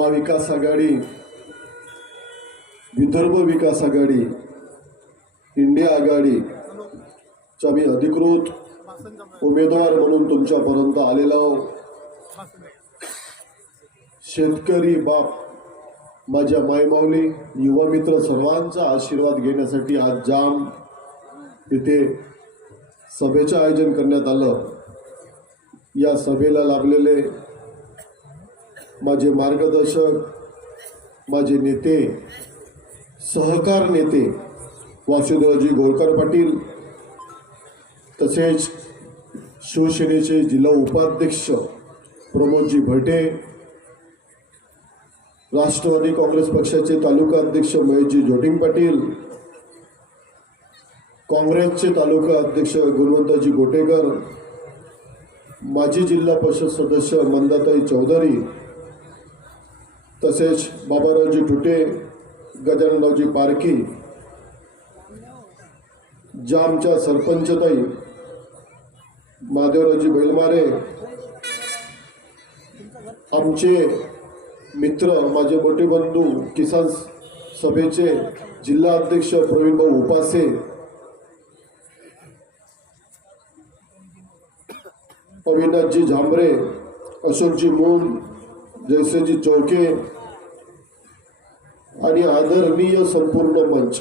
महाविकास आघाडी विदर्भ विकास आघाडी India आघाडीचा मी अधिकृत उमेदवार म्हणून तुमच्यापर्यंत आलेलो शेतकरी बाप माझ्या मायमावली युवा मित्र सर्वांचा आशीर्वाद घेण्यासाठी आज जाम इथे सभेचं आयोजन करण्यात आलं. या सभेला लाभलेले माझे मार्गदर्शक माझे नेते सहकार नेते वासुदेवजी गोरकर पाटील तसेच शिवसेनेचे जिल्हा उपाध्यक्ष प्रमोदजी भटे राष्ट्रवादी काँग्रेस पक्षाचे तालुका अध्यक्ष महेशजी जोटिंग पाटील काँग्रेसचे तालुका अध्यक्ष गुणवंताजी गोटेकर माजी जिल्हा परिषद सदस्य मंदाताई चौधरी तसेच बाबारावजी टुटे गजाननरावजी पारखी जामच्या सरपंचताई महादेवरावजी बैलमारे आमचे मित्र माझे मोठे बंधू किसान सभेचे जिल्हा अध्यक्ष प्रवीण भाऊ उपासे अविनाथजी झांबरे अशोकजी मून जयसेजी चौके आणि आदरणीय संपूर्ण मंच.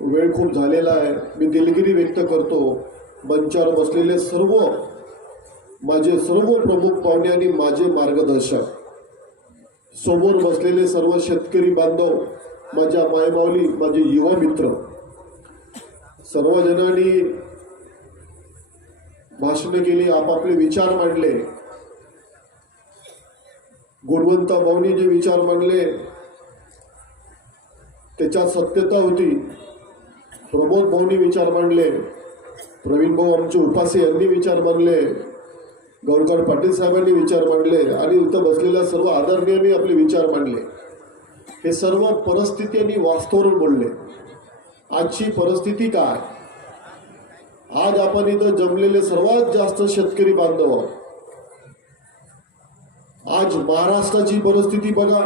वेळ खूप झालेला आहे. मी दिलगिरी व्यक्त करतो. मंचावर बसलेले सर्व माझे सर्व प्रमुख पाहुणे आणि माझे मार्गदर्शक. समोर बसलेले सर्व शेतकरी बांधव माझ्या मायमावली माझे युवा मित्र. सर्वजणांनी भाषण केली आपापले विचार मांडले. गुणवंता भाऊनी जे विचार मांडले त्याच्यात सत्यता होती. प्रमोद भाऊनी विचार मांडले. प्रवीण भाऊ आमचे उपासे यांनी विचार मांडले. गौरकर पाटील साहेबांनी विचार मांडले. आणि इथं बसलेल्या सर्व आदरणीयांनी आपले विचार मांडले. हे सर्व परिस्थितींनी आणि वास्तवावर बोलले. आजची परिस्थिती काय? आज आपण इथं जमलेले सर्वात जास्त शेतकरी बांधव आहोत. आज महाराष्ट्राची परिस्थिती बघा.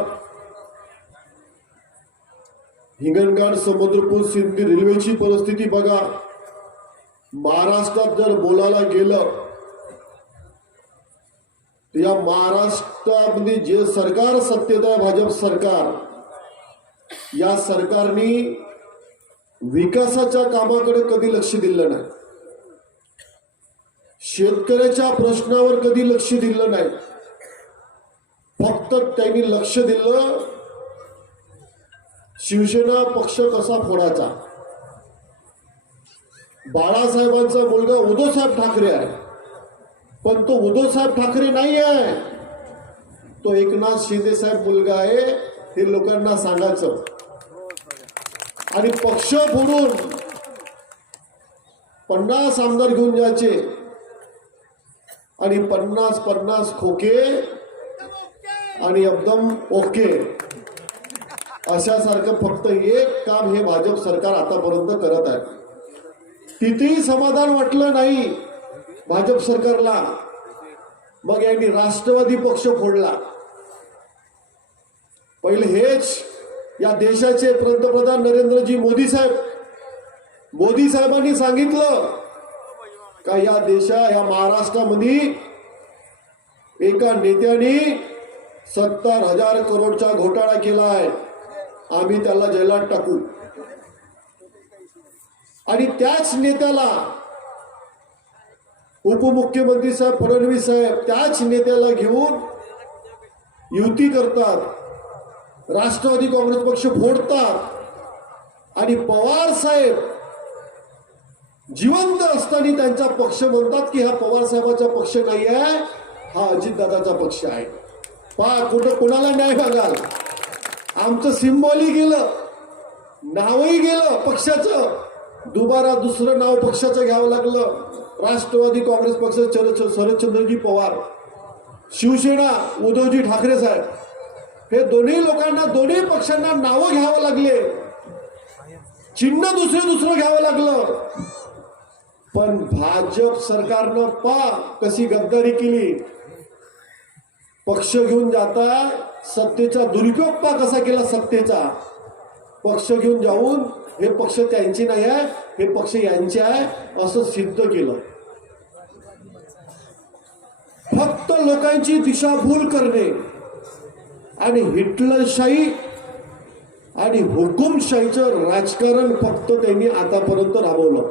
हिंगणघाट समुद्रपूर सिंधी रेल्वेची परिस्थिती बघा. महाराष्ट्रात जर बोलायला गेलं या महाराष्ट्रामध्ये जे सरकार सत्तेत आहे भाजप सरकार या सरकारने विकासाच्या कामाकडे कधी लक्ष दिलं नाही. शेतकऱ्याच्या प्रश्नावर कधी लक्ष दिलं नाही. फक्त त्यांनी लक्ष दिलं शिवसेना पक्ष कसा फोडायचा? बाळासाहेबांचा मुलगा उद्धवसाहेब ठाकरे आहे पण तो उद्धवसाहेब ठाकरे नाही आहे. तो एकनाथ शिंदे साहेब मुलगा आहे हे लोकांना सांगायचं. आणि पक्ष फोडून पन्नास आमदार घेऊन जायचे. आणि पन्नास पन्नास खोके आणि एकदम ओके. अशासारखं फक्त एक काम हे भाजप सरकार आतापर्यंत करत आहे. तिथेही समाधान वाटलं नाही भाजप सरकारला. मग यांनी राष्ट्रवादी पक्ष फोडला. पहिले हेच या देशाचे पंतप्रधान नरेंद्रजी मोदी साहेब. मोदी साहेबांनी सांगितलं का या देशा या महाराष्ट्रामध्ये एका नेत्याने सत्तर हजार करोडचा घोटाळा केला आहे आम्ही त्याला जेलात टाकू. आणि त्याच नेत्याला उपमुख्यमंत्री साहेब फडणवीस साहेब त्याच नेत्याला घेऊन युती करतात. राष्ट्रवादी काँग्रेस पक्ष फोडतात. आणि पवार साहेब जिवंत असताना त्यांचा पक्ष म्हणतात की हा पवार साहेबाचा पक्ष नाही आहे हा अजितदादाचा पक्ष आहे. पा कुठं कुणाला न्याय बघाल? आमचं सिंबॉलही गेलं नावही गेलं पक्षाचं. दुबारा दुसरं नाव पक्षाचं घ्यावं लागलं. राष्ट्रवादी काँग्रेस पक्ष चर शरदचंद्रजी पवार शिवसेना उद्धवजी ठाकरे साहेब. हे दोन्ही लोकांना दोन्ही पक्षांना नावं घ्यावं लागले. चिन्ह दुसरं दुसरं घ्यावं लागलं. पण भाजप सरकारनं पा कशी गद्दारी केली. पक्ष घेऊन जाता सत्तेचा दुरुपयोग पा कसा केला सत्तेचा. पक्ष घेऊन जाऊन हे पक्ष त्यांचे नाही आहे हे पक्ष यांचे आहे असं सिद्ध केलं. फक्त लोकांची दिशाभूल करणे आणि हिटलरशाही आणि हुकुमशाहीचं राजकारण फक्त त्यांनी आतापर्यंत राबवलं.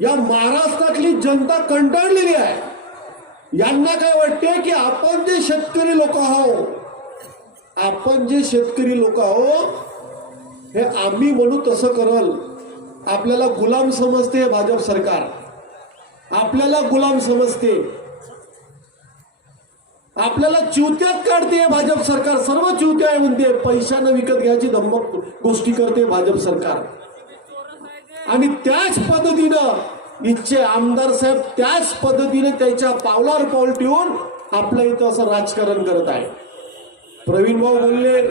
या महाराष्ट्रातली जनता कंटाळलेली आहे. यांना काय वाटते की आपण जे शेतकरी लोक आहोत आपण जे शेतकरी लोक आहोत हे आम्ही म्हणू तसं करल. आपल्याला गुलाम समजते भाजप सरकार. आपल्याला गुलाम समजते. आपल्याला चिवत्यात काढते भाजप सरकार. सर्व चिवत्या आहे म्हणते पैशानं विकत घ्यायची धम्मक गोष्टी करते भाजप सरकार. आणि त्याच पद्धतीनं इथचे आमदार साहेब त्याच पद्धतीने त्याच्या पावलावर पाऊल ठेवून आपल्या इथं असं राजकारण करत आहे. प्रवीण भाऊ बोलले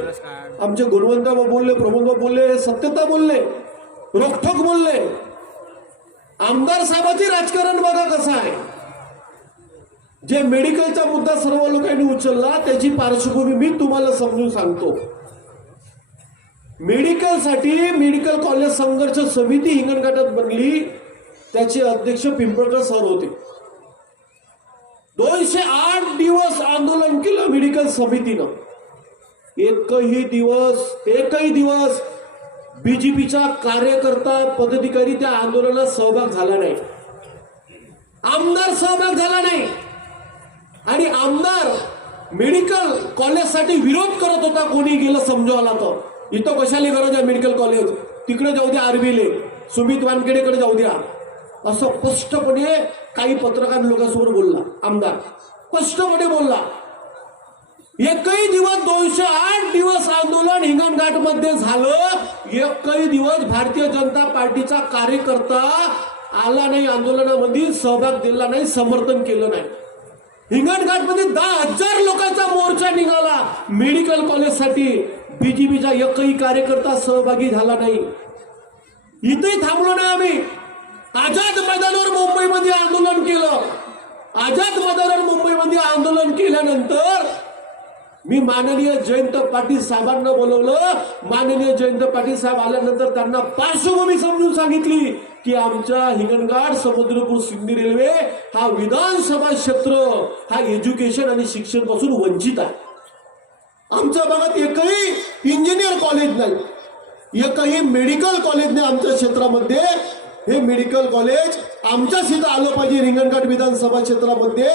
आमचे गुणवंत भाऊ बोलले प्रमोद भाऊ बोलले सत्यता बोलले रोखोक बोलले. आमदार साहेबाचे राजकारण बघा कसं आहे. जे मेडिकलचा मुद्दा सर्व लोकांनी उचलला त्याची पार्श्वभूमी मी तुम्हाला समजून सांगतो. मेडिकलसाठी मेडिकल कॉलेज संघर्ष समिती हिंगणघाटात बनली. त्याचे अध्यक्ष पिंपळकर सर होते. दोनशे आठ दिवस आंदोलन केलं मेडिकल समितीनं. एकही दिवस एकही दिवस बीजेपीचा कार्यकर्ता पदाधिकारी त्या आंदोलनात सहभाग झाला नाही. आमदार सहभाग झाला नाही. आणि आमदार मेडिकल कॉलेजसाठी विरोध करत होता कोणी गेलं समजवाला तर. इथं कशाला गरज आहे मेडिकल कॉलेज? तिकडे जाऊ द्या आरबीले. सुमित वानखेडेकडे जाऊ द्या. असं स्पष्टपणे काही पत्रकार लोकांसमोर बोलला. आमदार स्पष्टपणे बोलला. एकही दिवस दोनशे आठ दिवस आंदोलन हिंगणघाटमध्ये झालं. एकही दिवस भारतीय जनता पार्टीचा कार्यकर्ता आला नाही आंदोलनामध्ये सहभाग दिला नाही समर्थन केलं नाही. हिंगणघाटमध्ये दहा हजार लोकांचा मोर्चा निघाला. मेडिकल कॉलेजसाठी बीजेपीचा एकही कार्यकर्ता सहभागी झाला नाही. इथेही थांबलो नाही आम्ही. आझाद मैदानावर मुंबईमध्ये आंदोलन केलं. आझाद मैदानावर मुंबईमध्ये आंदोलन केल्यानंतर मी माननीय जयंत पाटील साहेबांना बोलवलं. माननीय जयंत पाटील साहेब आल्यानंतर त्यांना पार्श्वभूमी समजून सांगितली की आमच्या हिंगणघाट समुद्रपूर सिंधी रेल्वे हा विधानसभा क्षेत्र हा एज्युकेशन आणि शिक्षणपासून वंचित आहे. आमच्या भागात एकही इंजिनियर कॉलेज नाही. एकही मेडिकल कॉलेज नाही आमच्या क्षेत्रामध्ये. हे मेडिकल कॉलेज आमच्याच इथं आलं पाहिजे रिंगणघाट विधानसभा क्षेत्रामध्ये.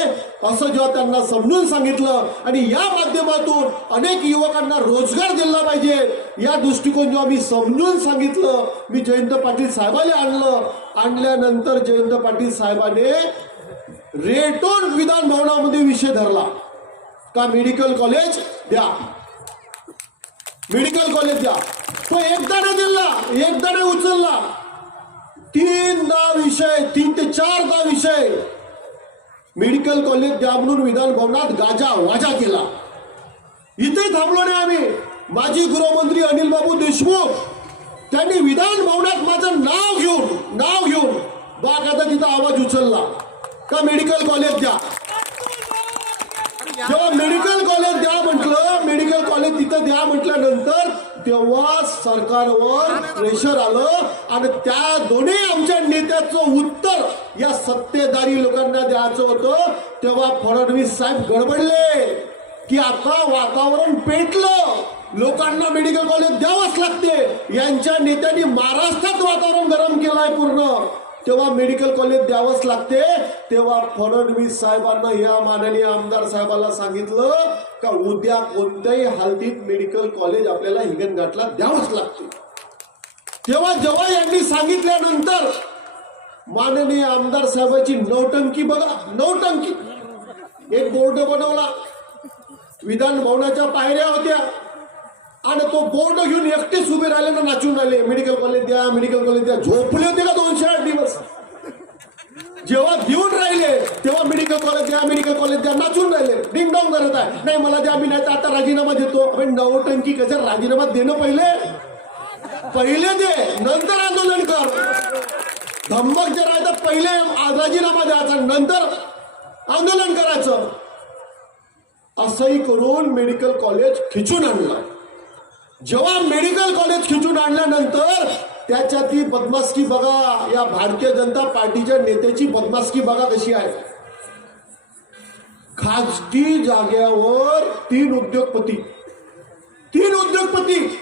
असं जेव्हा त्यांना समजून सांगितलं आणि या माध्यमातून अनेक युवकांना रोजगार दिला पाहिजे या दृष्टिकोन जेव्हा मी समजून सांगितलं मी जयंत पाटील साहेबाला आणलं. आणल्यानंतर जयंत पाटील साहेबाने रेटोन विधान भवनामध्ये विषय धरला. का मेडिकल कॉलेज द्या. मेडिकल कॉलेज द्या. तो एकदा नाही दिला एकदा नाही उचलला. तीनदा विषय तीन ते चारदा विषय. मेडिकल कॉलेज द्या म्हणून विधान भवनात गाजा वाजा केला. इथे थांबलो नाही आम्ही. माजी गृहमंत्री अनिल बाबू देशमुख त्यांनी विधान भवनात माझं नाव घेऊन नाव घेऊन बाकायदा तिथं आवाज उचलला. का मेडिकल कॉलेज द्या? जेव्हा मेडिकल कॉलेज द्या म्हटलं मेडिकल कॉलेज तिथं द्या म्हटल्यानंतर तेव्हा सरकारवर प्रेशर आलं आणि त्या दोन्ही आमच्या नेत्याचं उत्तर या सत्तेधारी लोकांना द्यायचं होतं. तेव्हा फडणवीस साहेब गडबडले की आता वातावरण पेटलं. लोकांना मेडिकल कॉलेज द्यावंच लागते. यांच्या नेत्यांनी महाराष्ट्रात वातावरण गरम केलंय पूर्ण. तेव्हा मेडिकल कॉलेज द्यावंच लागते. तेव्हा फडणवीस साहेबांना या माननीय आमदार साहेबाला सांगितलं का उद्या कोणत्याही हालतीत मेडिकल कॉलेज आपल्याला हिंगणघाटला द्यावंच लागते. तेव्हा जेव्हा यांनी सांगितल्यानंतर माननीय आमदार साहेबाची नौटंकी बघा नौटंकी. एक बोर्ड बनवला. विधान भवनाच्या पायऱ्या होत्या. आणि तो बोर्ड घेऊन एकटेच उभे राहिले ना नाचून राहिले. मेडिकल कॉलेज द्या मेडिकल कॉलेज द्या. झोपले होते का दोनशे आठ दिवस? जेव्हा देऊन राहिले तेव्हा मेडिकल कॉलेज द्या मेडिकल कॉलेज द्या नाचून राहिले. डिंग डॉंग करत आहे. नाही मला द्या मी नाही तर आता राजीनामा देतो. पण नवटंकी कसं राजीनामा देणं पहिले? पहिले दे नंतर आंदोलन कर. धम्मक जर आहे तर पहिले राजीनामा द्यायचा नंतर आंदोलन करायचं. असंही करून मेडिकल कॉलेज खिचून आणलं. जेव्हा मेडिकल कॉलेज खिचून आणल्यानंतर त्याच्या ती बदमास्की बघा या भारतीय जनता पार्टीच्या नेत्याची बदमास्की बघा कशी आहे. खाजगी जाग्यावर तीन उद्योगपती. तीन उद्योगपती.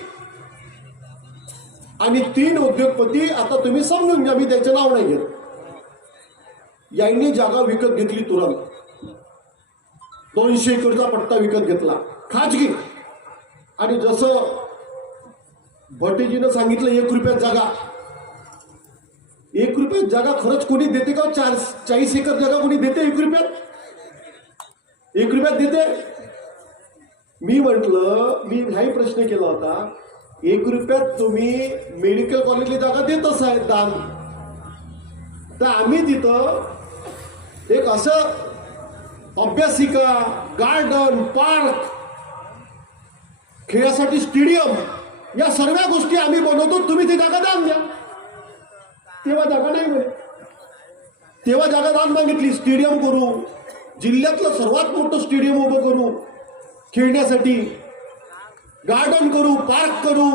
आणि तीन उद्योगपती आता तुम्ही समजून घ्या मी त्याचं नाव नाही घेत. यांनी जागा विकत घेतली तुरंत. दोनशे एकरचा पट्टा विकत घेतला. खाजगी. आणि जसं भटेजीनं सांगितलं एक रुपयात जागा. एक रुपयात जागा खरंच कोणी देते का? चार चाळीस एकर जागा कोणी देते एक रुपयात? एक रुपयात देते? मी म्हटलं मी हाही प्रश्न केला होता एक रुपयात तुम्ही मेडिकल कॉलेजला जागा देत असाय दान. तर आम्ही तिथं एक असं अभ्यासिका गार्डन पार्क खेळासाठी स्टेडियम या सर्व गोष्टी आम्ही बनवतो तुम्ही ती जागा दान द्या तेव्हा जागा नाही मिळेल तेव्हा जागा दान मागितली स्टेडियम करू. जिल्ह्यातलं सर्वात मोठं स्टेडियम उभं करू. खेळण्यासाठी गार्डन करू पार्क करू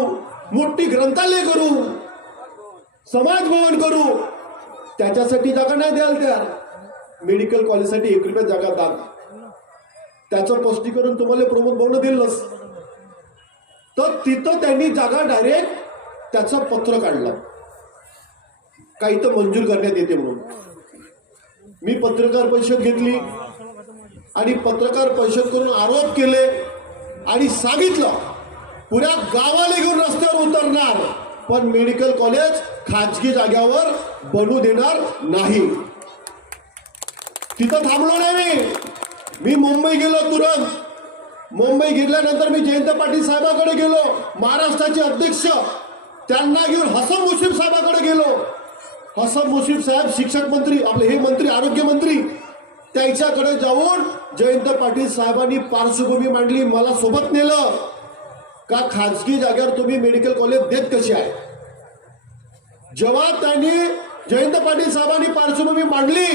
मोठी ग्रंथालय करू समाज भवन करू. त्याच्यासाठी जागा नाही द्याल त्या. मेडिकल कॉलेजसाठी एक रुपये जागा दान. त्याचं स्पष्टीकरण तुम्हाला प्रमोद भाऊनं दिलंच. तर तिथं त्यांनी जागा डायरेक्ट त्याचं पत्र काढलं. काही तर मंजूर करण्यात येते म्हणून. मी पत्रकार परिषद घेतली आणि पत्रकार परिषद करून आरोप केले आणि सांगितलं पुऱ्या गावाला घेऊन रस्त्यावर उतरणार पण मेडिकल कॉलेज खाजगी जाग्यावर बनू देणार नाही. तिथं थांबलो नाही मी. मी मुंबई गेलो तुरंत. मुंबई गेल्यानंतर मी जयंत पाटील साहेबाकडे गेलो. महाराष्ट्राचे अध्यक्ष त्यांना घेऊन हसन मुश्रीफ साहेबाकडे गेलो. हसन मुश्रीफ साहेब शिक्षक मंत्री आपले हे मंत्री आरोग्य मंत्री त्यांच्याकडे जाऊन जयंत पाटील साहेबांनी पार्श्वभूमी मांडली. मला सोबत नेलं. का खाजगी जागेवर तुम्ही मेडिकल कॉलेज देत कशी आहे? जेव्हा त्यांनी जयंत पाटील साहेबांनी पार्श्वभूमी मांडली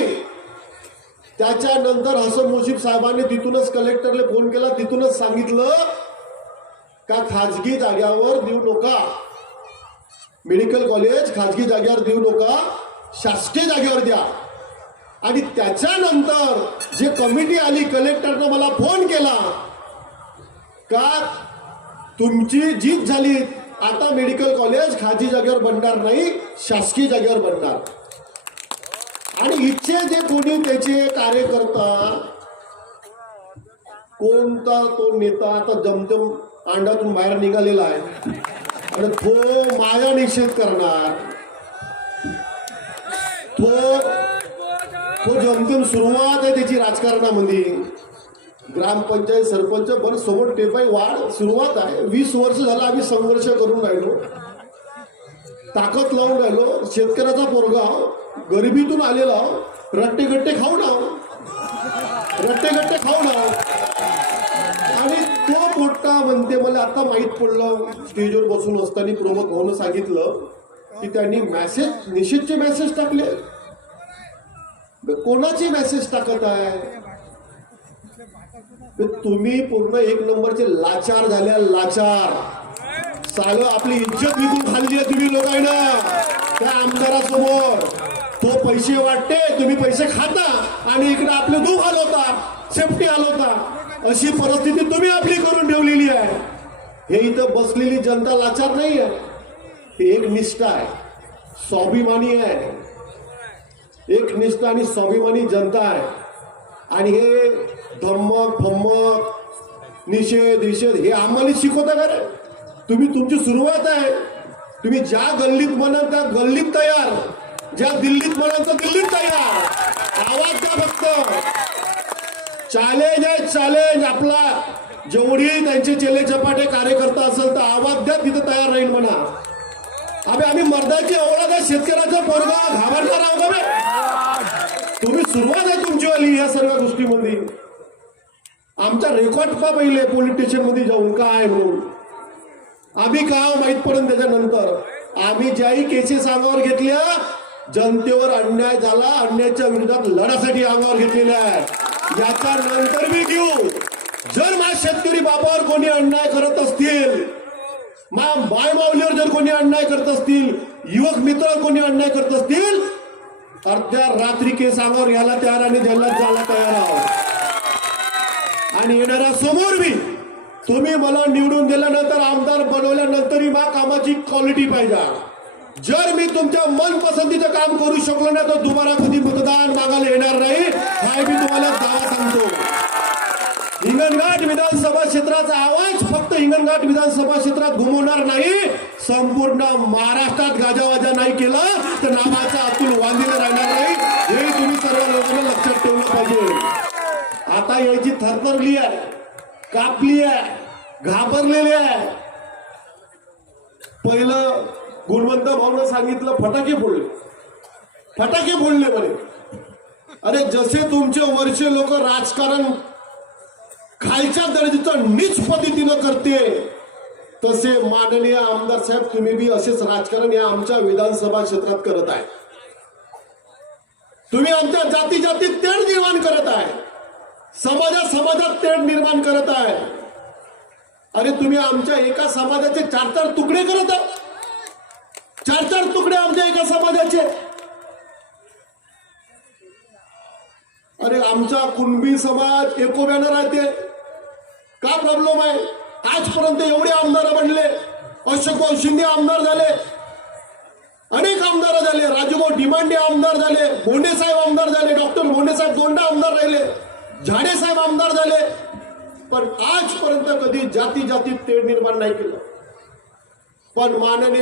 त्याच्यानंतर हसन मुशीफ साहेबांनी तिथूनच कलेक्टरला फोन केला तिथूनच सांगितलं का खाजगी जाग्यावर देऊ नका. मेडिकल कॉलेज खाजगी जागेवर देऊ नका शासकीय जागेवर द्या. आणि त्याच्यानंतर जे कमिटी आली कलेक्टरनं मला फोन केला का तुमची जीत झाली आता मेडिकल कॉलेज खाजगी जागेवर बनणार नाही शासकीय जागेवर बनणार. आणि इच्छे जे कोणी त्याचे कार्यकर्ता कोणता तो नेता आता जमजम अंडातून बाहेर निघालेला आहे आणि तो माया निषेध करणार. तो तो जमजम सुरुवात आहे त्याची राजकारणामध्ये. ग्रामपंचायत सरपंच पण समोर टेपाई वाढ सुरुवात आहे. वीस वर्ष झालं आम्ही संघर्ष करून राहिलो. ताकद लावून राहिलो. शेतकऱ्याचा पोरगा. गरिबीतून आलेला रट्टे गट्टे खाऊ ना रट्टे गट्टे खाऊ ना आणि तो पोट्टा म्हणते मला आता माहीत पडलं. स्टेजवर बसून असताना प्रमोद भाऊनं सांगितलं की त्यांनी मेसेज निषेधचे मेसेज टाकले. कोणाचे मेसेज टाकत आहे? तुम्ही पूर्ण एक नंबरचे लाचार झाल्या लाचार. सालं आपली इज्जत विकून खाल्ली आहे तुम्ही लोकांना. त्या आमदारासमोर. तो पैसे वाटते तुम्ही पैसे खाता आणि इकडे आपले दूध हलवता सेफ्टी हलवता अशी परिस्थिती तुम्ही आपली करून ठेवलेली आहे. हे इथं बसलेली जनता लाचार नाही आहे. हे एक निष्ठा आहे. स्वाभिमानी आहे. एक निष्ठा आणि स्वाभिमानी जनता आहे. आणि हे धम्मक फम्मक निषेध निषेध हे आम्हाला शिकवता का रे? तुम्ही तुमची सुरुवात आहे. तुम्ही ज्या गल्लीत म्हणाल त्या गल्लीत तयार. ज्या दिल्लीत म्हणाल तर दिल्लीत तयार. आवाज द्या फक्त. चॅलेंज आहे चॅलेंज आपला जेवढी त्यांचे चेले चपाटे कार्यकर्ता असेल तर आवाज द्या तिथं तयार राहील म्हणा. अबे आम्ही मर्दाची औलाद आहे शेतकऱ्याचा पोरगा. घाबरणार आहोत अबे तुम्ही सुरुवात आहे तुमचीवाली या सर्व गोष्टीमध्ये. आमचा रेकॉर्ड का पहिले पोलीस स्टेशनमध्ये जाऊन काय आहे म्हणून आम्ही का माहीत पडून त्याच्यानंतर. आम्ही ज्याही केसेस अंगावर घेतल्या जनतेवर अन्याय झाला अन्यायाच्या विरोधात लढासाठी अंगावर घेतलेल्या आहे. याचा नंतर मी घेऊ. जर माझ्या शेतकरी बापावर कोणी अन्याय करत असतील मा माय माऊलीवर जर कोणी अन्याय करत असतील युवक मित्रावर कोणी अन्याय करत असतील अर्ध्या रात्री केस अंगावर घ्यायला तयार आणि जल्लात जायला तयार आहोत. आणि येणाऱ्या समोर मी तुम्ही मला निवडून दिल्यानंतर आमदार बनवल्यानंतरही मा कामाची क्वालिटी पाहिजे. जर मी तुमच्या मनपसंतीचं काम करू शकलो नाही तर तुम्हाला कधी मतदान मागायला येणार नाही हाय मी तुम्हाला दावा सांगतो. हिंगणघाट विधानसभा क्षेत्राचा आवाज फक्त हिंगणघाट विधानसभा क्षेत्रात घुमवणार नाही. संपूर्ण महाराष्ट्रात गाजावाजा नाही केलं तर नावाचा अतुल वांदीला राहणार नाही. हे तुम्ही सर्व लोकांना लक्षात ठेवलं पाहिजे. आता याची थरथरली आहे कापली आहे घाबरलेली आहे पहिलं गुणवंत भाऊनं सांगितलं फटाके फोडले. फटाके फोडले म्हणे. अरे जसे तुमचे वरचे लोक राजकारण खालच्या दर्जाचं नीच पद्धतीनं करते तसे माननीय आमदार साहेब तुम्ही बी असेच राजकारण या आमच्या विधानसभा क्षेत्रात करत आहे. तुम्ही आमच्या जाती जातीत तेढ निर्माण करत आहे. समाजात समाजात तेढ निर्माण करत आहे. अरे तुम्ही आमच्या एका समाजाचे चार चार तुकडे करत आहात चार चार तुकडे आमच्या एका समाजाचे. अरे आमचा कुणबी समाज एकोब्यानं राहते. का प्रॉब्लेम आहे? आजपर्यंत एवढे आमदार बनले. अशोकभाऊ शिंदे आमदार झाले. अनेक आमदार झाले. राजूभाऊ डिमांडे आमदार झाले. भोंडेसाहेब आमदार झाले. डॉक्टर भोंडेसाहेब दोंडा आमदार राहिले. झाडे साहेब आमदार झाले. पण आजपर्यंत कधी जाती जातीत तेढ निर्माण नाही केलं. पण माननीय